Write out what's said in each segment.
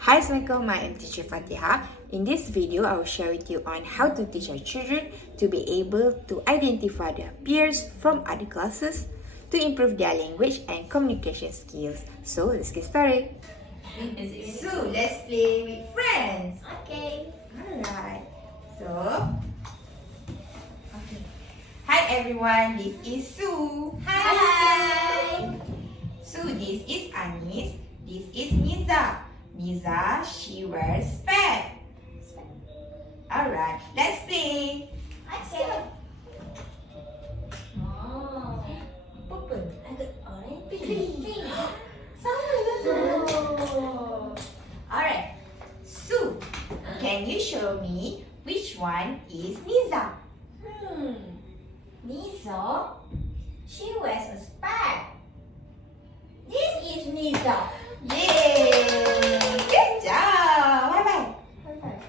Hi, Assalamualaikum, I am teacher Fatiha. In this video, I will share with you on how to teach our children to be able to identify their peers from other classes to improve their language and communication skills. So, let's get started. So, let's play with friends. Okay. Alright. So, okay. Hi everyone, this is Sue. Hi. So, this is Anis. This is Niza. Niza, she wears specs. Alright, let's play. Okay. Oh. Purple. Ada orange. Pink. Sama lah. Oh. Alright. Sue, can you show me which one is Niza? Nisa. She wears a spec. This is Nisa. Yay! Good job! Bye-bye. Bye-bye.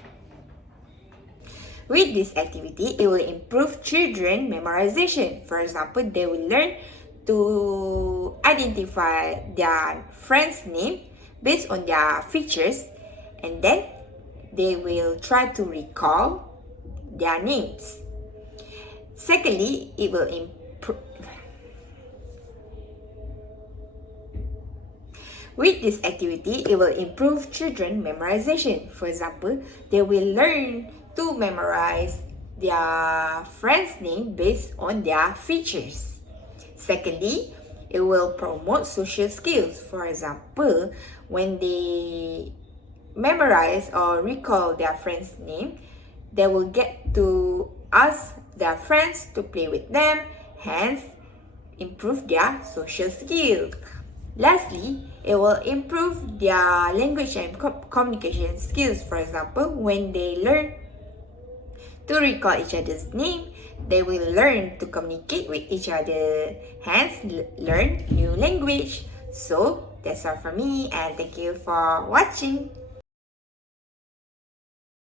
With this activity, it will improve children memorization. For example, they will learn to identify their friend's name based on their features, and then they will try to recall their names. Secondly, it will improve. With this activity, it will improve children memorization. For example, they will learn to memorize their friend's name based on their features. Secondly, it will promote social skills. For example, when they memorize or recall their friend's name, they will get to ask their friends to play with them, hence improve their social skills. Lastly, it will improve their language and communication skills. For example, when they learn to recall each other's name, they will learn to communicate with each other, hence learn new language. So, that's all from me and thank you for watching.